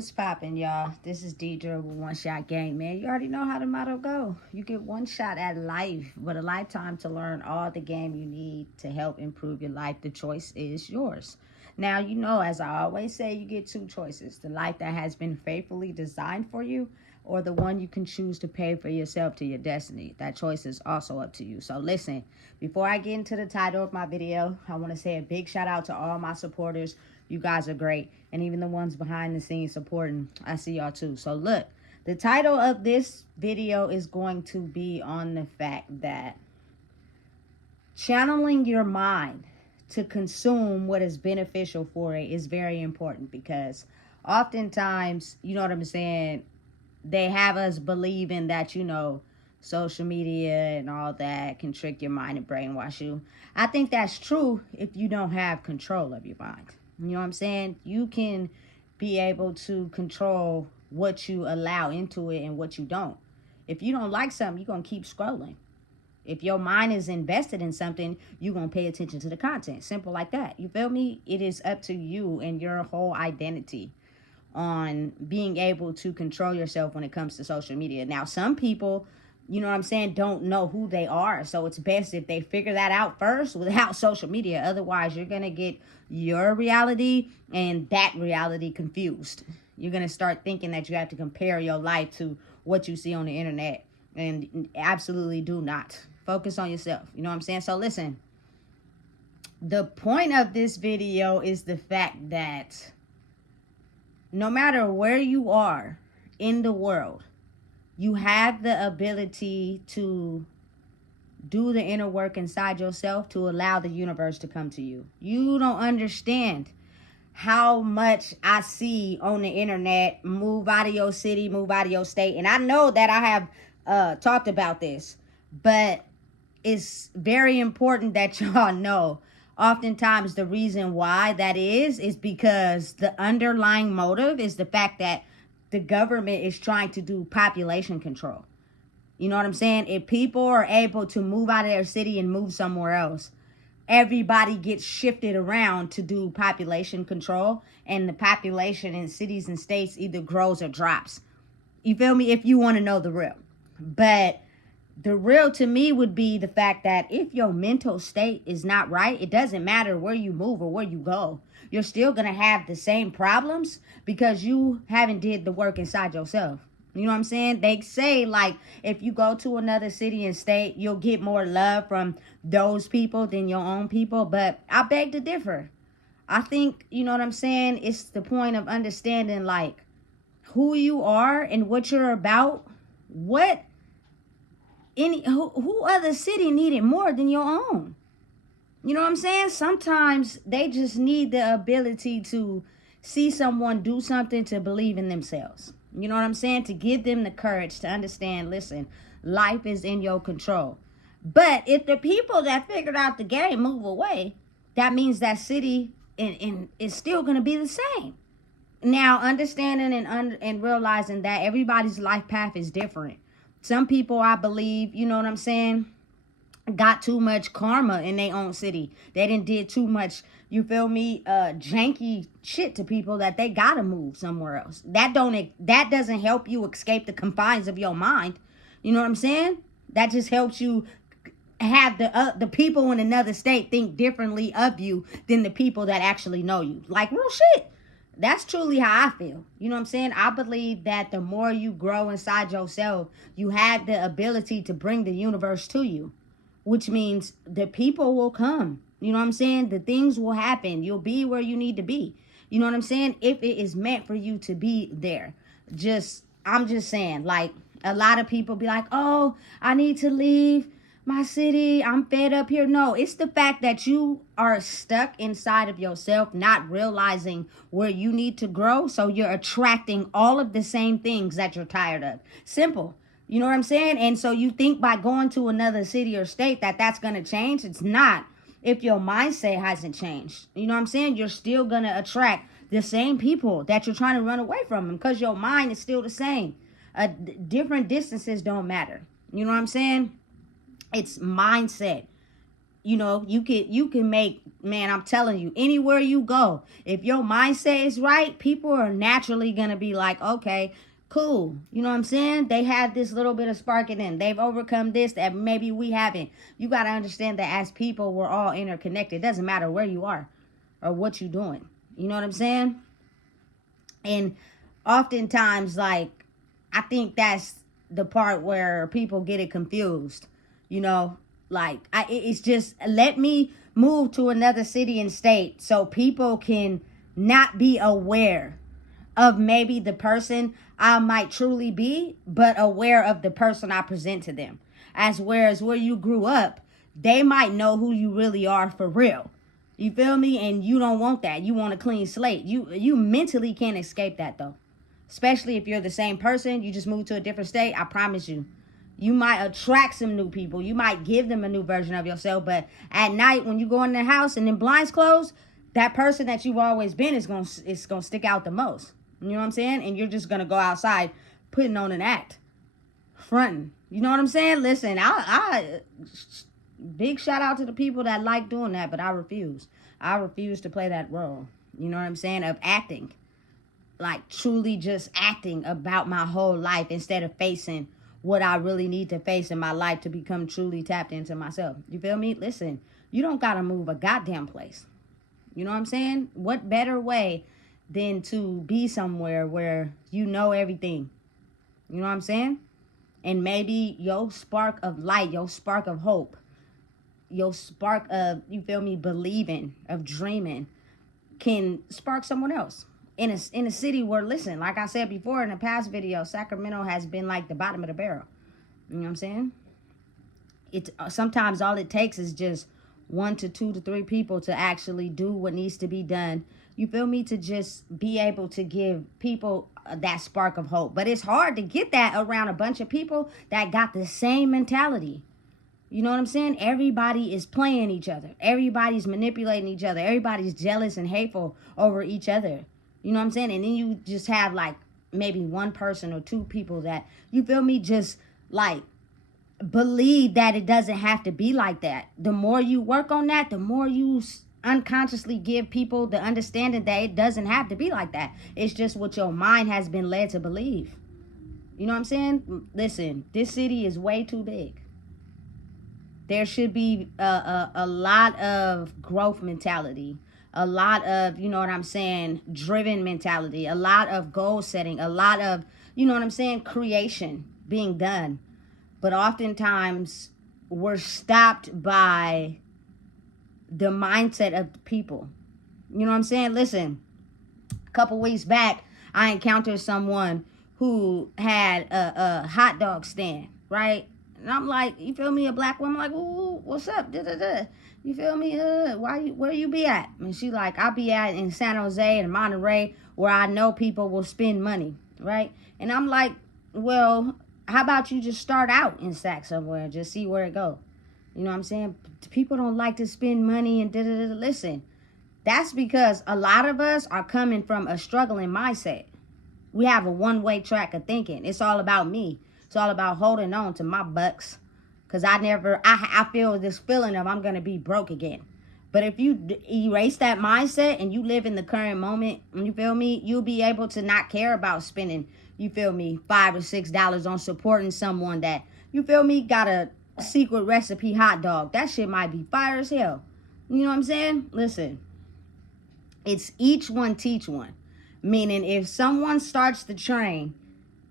What's poppin', y'all? This is Deidre with One Shot Game, man. You already know how the motto go. You get one shot at life, but a lifetime to learn all the game you need to help improve your life. The choice is yours. Now, you know, as I always say, you get two choices. The life that has been faithfully designed for you, or the one you can choose to pay for yourself to your destiny. That choice is also up to you. So listen, before I get into the title of my video, I want to say a big shout out to all my supporters. You guys are great. And even the ones behind the scenes supporting, I see y'all too. So look, the title of this video is going to be on the fact that channeling your mind to consume what is beneficial for it is very important, because oftentimes, you know what I'm saying, they have us believing that, you know, social media and all that can trick your mind and brainwash you. I think that's true if you don't have control of your mind. You know what I'm saying? You can be able to control what you allow into it and what you don't. If you don't like something, you're going to keep scrolling. If your mind is invested in something, you're going to pay attention to the content. Simple like that. You feel me? It is up to you and your whole identity on being able to control yourself when it comes to social media. Now, some people, you know what I'm saying, don't know who they are. So it's best if they figure that out first without social media. Otherwise, you're going to get your reality and that reality confused. You're going to start thinking that you have to compare your life to what you see on the internet. And absolutely do not. Focus on yourself. You know what I'm saying? So listen, the point of this video is the fact that no matter where you are in the world, you have the ability to do the inner work inside yourself to allow the universe to come to you. You don't understand how much I see on the internet, move out of your city, move out of your state. And I know that I have talked about this, but it's very important that y'all know. Oftentimes the reason why that is because the underlying motive is the fact that the government is trying to do population control. You know what I'm saying? If people are able to move out of their city and move somewhere else, everybody gets shifted around to do population control, and the population in cities and states either grows or drops. You feel me? If you want to know the real. But the real to me would be the fact that if your mental state is not right, it doesn't matter where you move or where you go. You're still going to have the same problems because you haven't did the work inside yourself. You know what I'm saying? They say, like, if you go to another city and state, you'll get more love from those people than your own people. But I beg to differ. I think, you know what I'm saying, it's the point of understanding, like, who you are and what you're about. Who other city need it more than your own? You know what I'm saying? Sometimes they just need the ability to see someone do something to believe in themselves. You know what I'm saying? To give them the courage to understand, listen, life is in your control. But if the people that figured out the game move away, that means that city is still going to be the same. Now, understanding and realizing that everybody's life path is different. Some people, I believe, you know what I'm saying, got too much karma in their own city. They did too much, you feel me, janky shit to people that they gotta move somewhere else. That doesn't help you escape the confines of your mind. You know what I'm saying? That just helps you have the people in another state think differently of you than the people that actually know you. Like, real shit. That's truly how I feel. You know what I'm saying? I believe that the more you grow inside yourself, you have the ability to bring the universe to you, which means the people will come. You know what I'm saying? The things will happen. You'll be where you need to be. You know what I'm saying? If it is meant for you to be there. I'm just saying, like, a lot of people be like, oh, I need to leave my city, I'm fed up here. No, it's the fact that you are stuck inside of yourself, not realizing where you need to grow. So you're attracting all of the same things that you're tired of. Simple. You know what I'm saying? And so you think by going to another city or state that that's going to change. It's not. If your mindset hasn't changed, you know what I'm saying? You're still going to attract the same people that you're trying to run away from because your mind is still the same. Different distances don't matter. You know what I'm saying? It's mindset. You know, you can make, man, I'm telling you, anywhere you go, if your mindset is right, people are naturally gonna be like, okay, cool. You know what I'm saying? They have this little bit of spark in them. They've overcome this that maybe we haven't. You gotta understand that as people, we're all interconnected. It doesn't matter where you are or what you're doing. You know what I'm saying? And oftentimes, like, I think that's the part where people get it confused. You know, like, it's just, let me move to another city and state so people can not be aware of maybe the person I might truly be, but aware of the person I present to them. As whereas where you grew up, they might know who you really are for real. You feel me? And you don't want that. You want a clean slate. You mentally can't escape that though. Especially if you're the same person, you just moved to a different state. I promise you, you might attract some new people. You might give them a new version of yourself. But at night, when you go in the house and then blinds closed, that person that you've always been is gonna stick out the most. You know what I'm saying? And you're just gonna go outside putting on an act, fronting. You know what I'm saying? Listen, I big shout out to the people that like doing that, but I refuse. I refuse to play that role. You know what I'm saying? Of acting. Like truly just acting about my whole life instead of facing what I really need to face in my life to become truly tapped into myself. You feel me? Listen, you don't gotta move a goddamn place. You know what I'm saying? What better way than to be somewhere where you know everything? You know what I'm saying? And maybe your spark of light, your spark of hope, your spark of, you feel me, believing, of dreaming, can spark someone else. In a city where, listen, like I said before in a past video, Sacramento has been like the bottom of the barrel. You know what I'm saying? It sometimes all it takes is just 1 to 2 to 3 people to actually do what needs to be done. You feel me? To just be able to give people that spark of hope. But it's hard to get that around a bunch of people that got the same mentality. You know what I'm saying? Everybody is playing each other. Everybody's manipulating each other. Everybody's jealous and hateful over each other. You know what I'm saying? And then you just have like maybe 1 person or 2 people that, you feel me, just like believe that it doesn't have to be like that. The more you work on that, the more you unconsciously give people the understanding that it doesn't have to be like that. It's just what your mind has been led to believe. You know what I'm saying? Listen, this city is way too big. There should be a lot of growth mentality, a lot of, you know what I'm saying, driven mentality, a lot of goal setting, a lot of, you know what I'm saying, creation being done. But oftentimes we're stopped by the mindset of the people. You know what I'm saying? Listen, a couple weeks back, I encountered someone who had a hot dog stand, right? And I'm like, you feel me, a black woman, like, ooh, what's up? Da-da-da. You feel me? Where you be at? And she like, I'll be at in San Jose and Monterey, where I know people will spend money, right? And I'm like, well, how about you just start out in Sac somewhere and just see where it go? You know what I'm saying? People don't like to spend money and da-da-da. Listen, that's because a lot of us are coming from a struggling mindset. We have a one-way track of thinking. It's all about me. It's all about holding on to my bucks. Because I feel this feeling of I'm going to be broke again. But if you erase that mindset and you live in the current moment, you feel me, you'll be able to not care about spending, you feel me, $5 or $6 on supporting someone that, you feel me, got a secret recipe hot dog. That shit might be fire as hell. You know what I'm saying? Listen, it's each one teach one. Meaning if someone starts the train,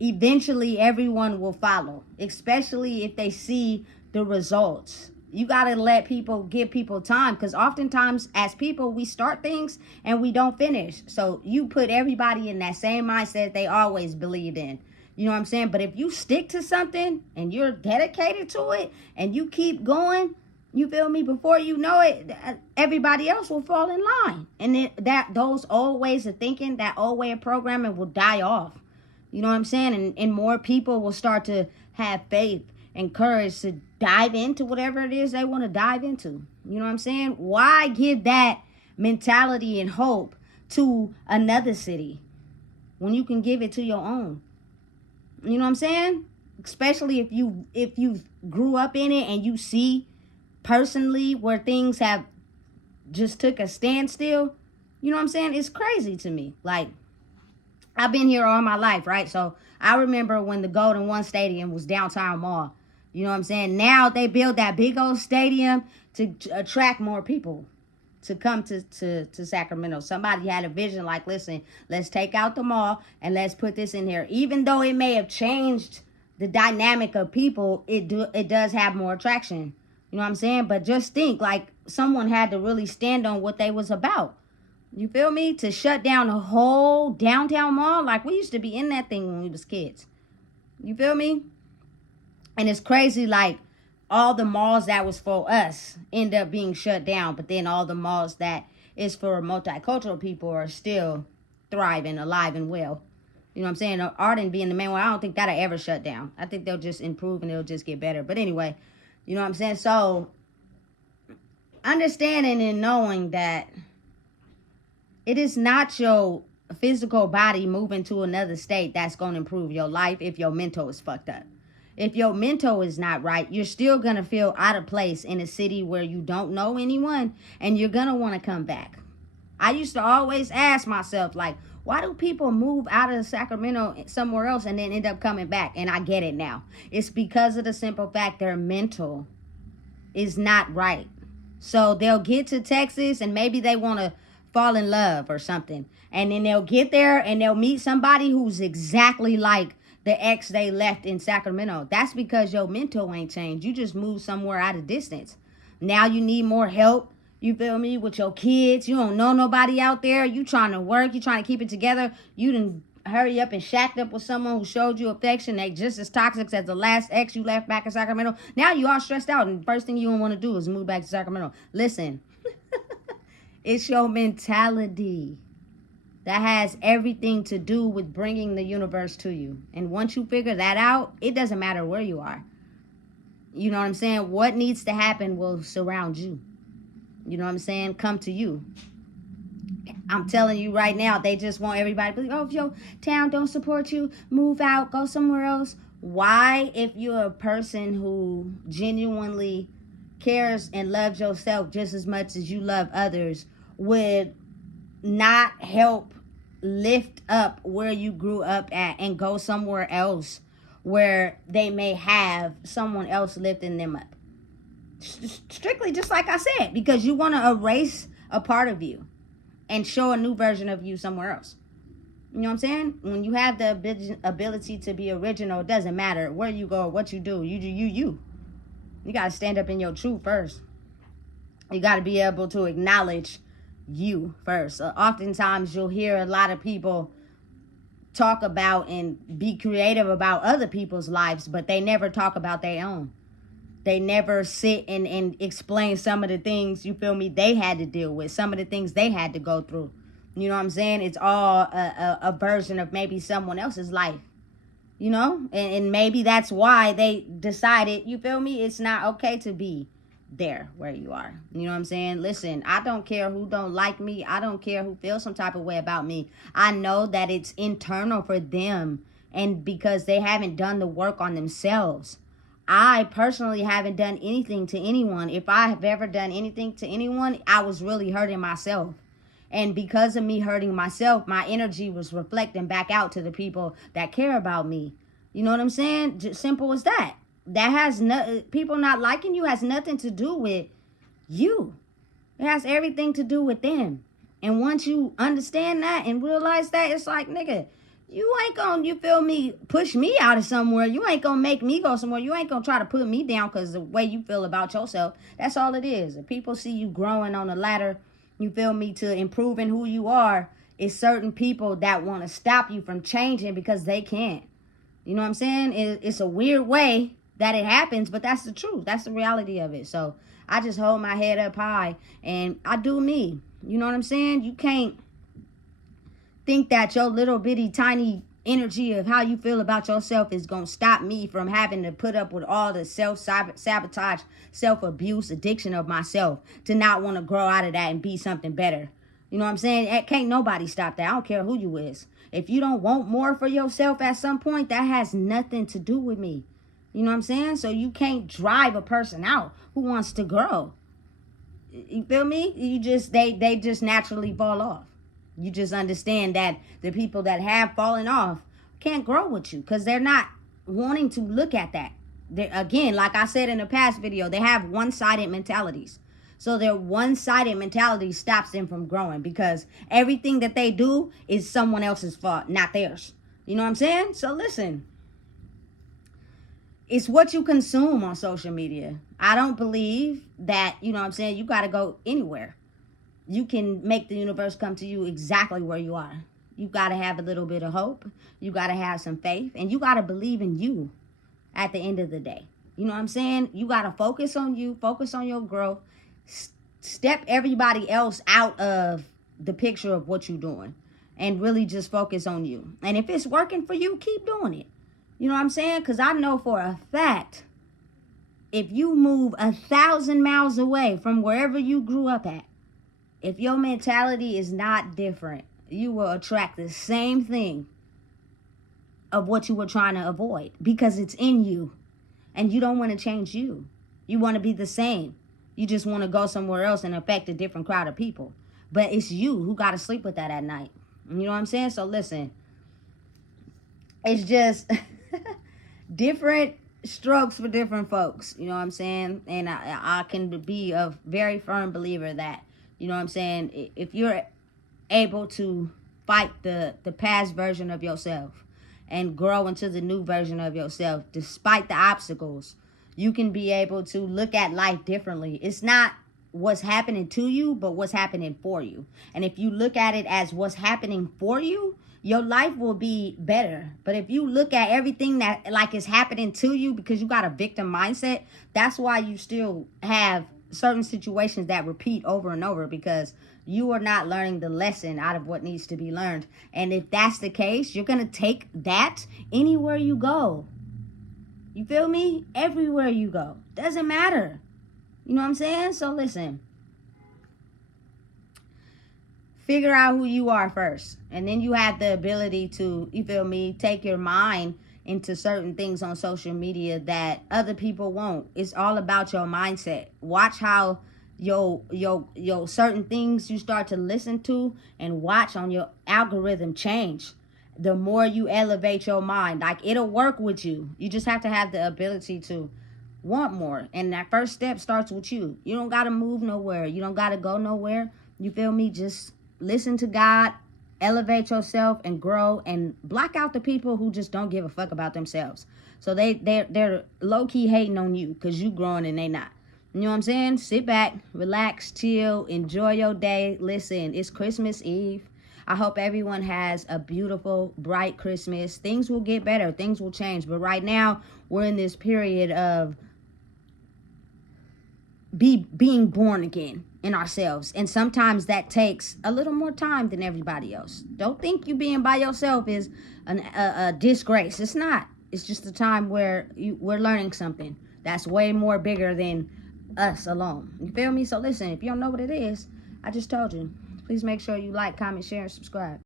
eventually everyone will follow, especially if they see the results. You got to give people time, because oftentimes as people, we start things and we don't finish. So you put everybody in that same mindset they always believed in. You know what I'm saying? But if you stick to something and you're dedicated to it and you keep going, you feel me, before you know it, everybody else will fall in line. And those old ways of thinking, that old way of programming will die off. You know what I'm saying? And more people will start to have faith and courage to dive into whatever it is they want to dive into. You know what I'm saying? Why give that mentality and hope to another city when you can give it to your own? You know what I'm saying? Especially if you grew up in it and you see personally, where things have just took a standstill, you know what I'm saying? It's crazy to me. Like, I've been here all my life, right? So I remember when the Golden One Stadium was downtown mall. You know what I'm saying? Now they build that big old stadium to attract more people to come to Sacramento. Somebody had a vision like, listen, let's take out the mall and let's put this in here. Even though it may have changed the dynamic of people, it does have more attraction. You know what I'm saying? But just think, like, someone had to really stand on what they was about. You feel me? To shut down the whole downtown mall. Like, we used to be in that thing when we was kids. You feel me? And it's crazy, like, all the malls that was for us end up being shut down. But then all the malls that is for multicultural people are still thriving, alive, and well. You know what I'm saying? Arden being the main one, I don't think that'll ever shut down. I think they'll just improve and it'll just get better. But anyway, you know what I'm saying? So, understanding and knowing that it is not your physical body moving to another state that's going to improve your life if your mental is fucked up. If your mental is not right, you're still going to feel out of place in a city where you don't know anyone, and you're going to want to come back. I used to always ask myself, like, why do people move out of Sacramento somewhere else and then end up coming back? And I get it now. It's because of the simple fact their mental is not right. So they'll get to Texas and maybe they want to fall in love or something. And then they'll get there and they'll meet somebody who's exactly like the ex they left in Sacramento. That's because your mental ain't changed. You just moved somewhere out of distance. Now you need more help. You feel me? With your kids. You don't know nobody out there. You trying to work. You trying to keep it together. You done hurry up and shacked up with someone who showed you affection that just as toxic as the last ex you left back in Sacramento. Now you all stressed out and the first thing you don't want to do is move back to Sacramento. Listen. It's your mentality that has everything to do with bringing the universe to you. And once you figure that out, it doesn't matter where you are. You know what I'm saying? What needs to happen will surround you. You know what I'm saying? Come to you. I'm telling you right now, they just want everybody to believe, oh, if your town don't support you, move out, go somewhere else. Why, if you're a person who genuinely cares and loves yourself just as much as you love others, would not help lift up where you grew up at and go somewhere else where they may have someone else lifting them up? Strictly just like I said, because you want to erase a part of you and show a new version of you somewhere else. You know what I'm saying? When you have the ability to be original, it doesn't matter where you go or what you do. You do you. You got to stand up in your truth first. You got to be able to acknowledge you first. Oftentimes you'll hear a lot of people talk about and be creative about other people's lives, but they never talk about their own. They never sit and explain some of the things, you feel me, they had to deal with, some of the things they had to go through. You know what I'm saying? It's all a version of maybe someone else's life. You know? And maybe that's why they decided, you feel me, it's not okay to be there where you are. You know what I'm saying? Listen, I don't care who don't like me. I don't care who feels some type of way about me. I know that it's internal for them, and because they haven't done the work on themselves. I personally haven't done anything to anyone. If I have ever done anything to anyone, I was really hurting myself. And because of me hurting myself, my energy was reflecting back out to the people that care about me. You know what I'm saying? Just simple as that. That has people not liking you has nothing to do with you. It has everything to do with them. And once you understand that and realize that, it's like, nigga, you ain't gonna, you feel me, push me out of somewhere. You ain't gonna make me go somewhere. You ain't gonna try to put me down because the way you feel about yourself. That's all it is. If people see you growing on the ladder, you feel me, to improving who you are, it's certain people that want to stop you from changing because they can't. You know what I'm saying? It's a weird way that it happens, but that's the truth. That's the reality of it. So I just hold my head up high and I do me. You know what I'm saying? You can't think that your little bitty tiny energy of how you feel about yourself is going to stop me from having to put up with all the self-sabotage, self-abuse, addiction of myself to not want to grow out of that and be something better. You know what I'm saying? Can't nobody stop that. I don't care who you is. If you don't want more for yourself at some point, that has nothing to do with me. You know what I'm saying? So you can't drive a person out who wants to grow. You feel me? They just naturally fall off. You just understand that the people that have fallen off can't grow with you because they're not wanting to look at that. Again, like I said in the past video, they have one-sided mentalities. So their one-sided mentality stops them from growing because everything that they do is someone else's fault, not theirs. You know what I'm saying? So listen, it's what you consume on social media. I don't believe that, you know what I'm saying, you got to go anywhere. You can make the universe come to you exactly where you are. You got to have a little bit of hope. You got to have some faith. And you got to believe in you at the end of the day. You know what I'm saying? You got to focus on you. Focus on your growth. Step everybody else out of the picture of what you're doing. And really just focus on you. And if it's working for you, keep doing it. You know what I'm saying? Because I know for a fact, if you move 1,000 miles away from wherever you grew up at, if your mentality is not different, you will attract the same thing of what you were trying to avoid because it's in you and you don't want to change you. You want to be the same. You just want to go somewhere else and affect a different crowd of people. But it's you who got to sleep with that at night. You know what I'm saying? So listen, it's just different strokes for different folks. You know what I'm saying? And I can be a very firm believer that, you know what I'm saying, if you're able to fight the past version of yourself and grow into the new version of yourself, despite the obstacles, you can be able to look at life differently. It's not what's happening to you, but what's happening for you. And if you look at it as what's happening for you, your life will be better. But if you look at everything that like is happening to you because you got a victim mindset, that's why you still have certain situations that repeat over and over because you are not learning the lesson out of what needs to be learned. And if that's the case, you're going to take that anywhere you go. You feel me? Everywhere you go. Doesn't matter. You know what I'm saying? So listen. Figure out who you are first. And then you have the ability to, you feel me, take your mind into certain things on social media that other people won't. It's all about your mindset. Watch how your certain things you start to listen to and watch on your algorithm change. The more you elevate your mind, like it'll work with you. You just have to have the ability to want more. And that first step starts with you. You don't got to move nowhere. You don't got to go nowhere. You feel me? Just listen to God, elevate yourself and grow, and block out the people who just don't give a fuck about themselves. So they're low-key hating on you because you growing and they not. You know what I'm saying? Sit back, relax, chill, enjoy your day. Listen, it's Christmas Eve. I hope everyone has a beautiful, bright Christmas. Things will get better. Things will change. But right now, we're in this period of being born again in ourselves. And sometimes that takes a little more time than everybody else. Don't think you being by yourself is a disgrace. It's not. It's just a time where we're learning something that's way more bigger than us alone. You feel me? So listen, if you don't know what it is, I just told you. Please make sure you like, comment, share, and subscribe.